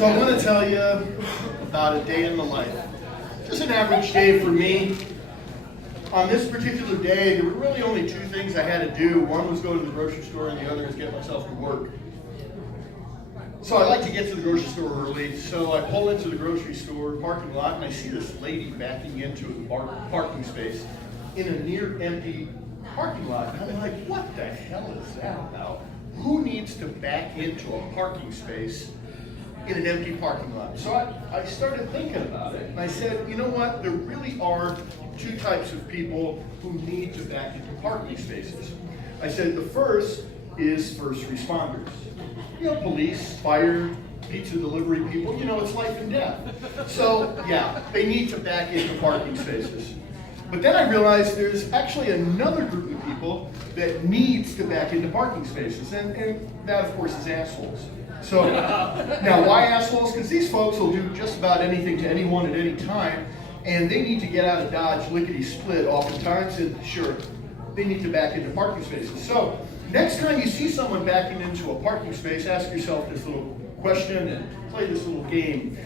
So I'm going to tell you about a day in the life. Just an average day for me. On this particular day, there were really only two things I had to do. One was go to the grocery store and the other was get myself to work. So I like to get to the grocery store early, so I pull into the grocery store parking lot and I see this lady backing into a parking space in a near empty parking lot. And I'm like, what the hell is that about? Who needs to back into a parking space in an empty parking lot? So I started thinking about it, and I said, you know what, there really are two types of people who need to back into parking spaces. I said the first is first responders. You know, police, fire, pizza delivery people, you know, it's life and death. So yeah, they need to back into parking spaces. But then I realized there's actually another group of people that needs to back into parking spaces, and that of course is assholes. So now why assholes? Because these folks will do just about anything to anyone at any time, and they need to get out of Dodge lickety-split oftentimes, and sure, they need to back into parking spaces. So next time you see someone backing into a parking space, ask yourself this little question and play this little game.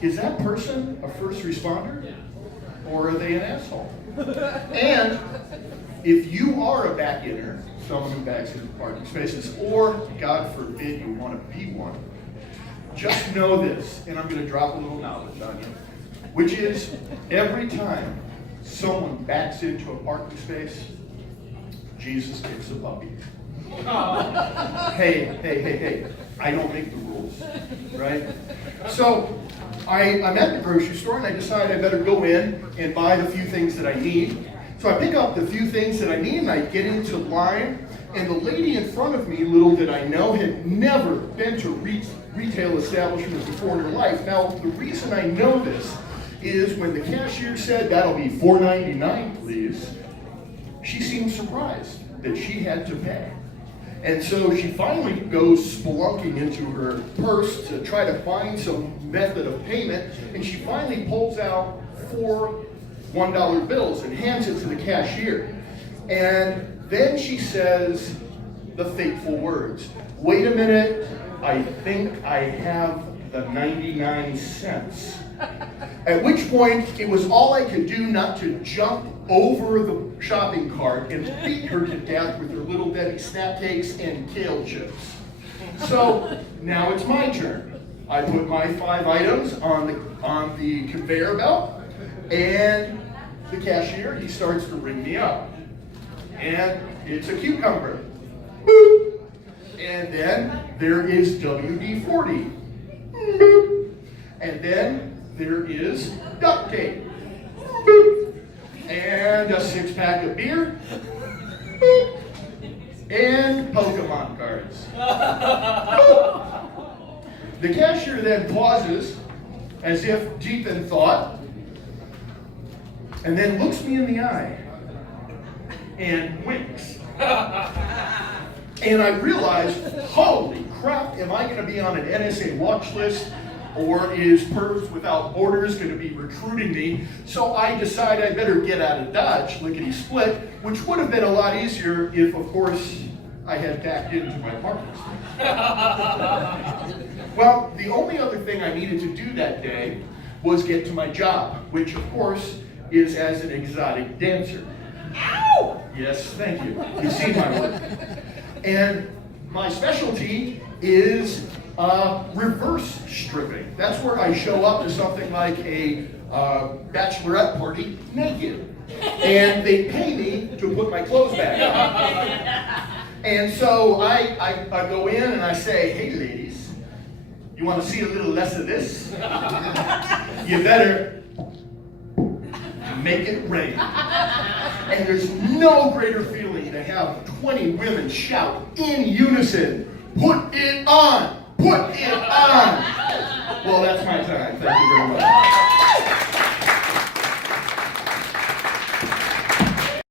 Is that person a first responder? Or are they an asshole? And if you are a back-inner, someone who backs into parking spaces, or God forbid you want to be one, just know this, and I'm going to drop a little knowledge on you, which is every time someone backs into a parking space, Jesus kicks a puppy. Hey, I don't make the rules, right? So I'm at the grocery store and I decide I better go in and buy the few things that I need. So I pick up the few things that I need and I get into line, and the lady in front of me, little did I know, had never been to a retail establishment before in her life. Now, the reason I know this is when the cashier said, "That'll be $4.99, please," she seemed surprised that she had to pay. And so she finally goes spelunking into her purse to try to find some method of payment, and she finally pulls out 4 $1 bills and hands it to the cashier. And then she says the fateful words, "Wait a minute, I think I have the 99 cents. At which point, it was all I could do not to jump over the shopping cart and beat her to death with her Little Debbie snap cakes and kale chips. So now it's my turn. I put my 5 items on the conveyor belt, and the cashier, he starts to ring me up. And it's a cucumber. Boop. And then there is WD-40. Boop. And then there is duct tape. Boop. And a 6-pack of beer. Boop. And Pokemon cards. Boop. The cashier then pauses as if deep in thought, and then looks me in the eye and winks. And I realized, holy crap, am I going to be on an NSA watch list, or is Perps Without Borders going to be recruiting me? So I decide I better get out of Dodge, lickety-split, which would have been a lot easier if, of course, I had backed into my parking space. Well, the only other thing I needed to do that day was get to my job, which, of course, is as an exotic dancer. Ow! Yes, thank you. You've seen my work. And my specialty is reverse stripping. That's where I show up to something like a bachelorette party naked. And they pay me to put my clothes back on. And so I go in and I say, "Hey ladies, you want to see a little less of this? You better make it rain." And there's no greater feeling to have 20 women shout in unison, "Put it on! Put it on!" Well, that's my time. Thank you very much.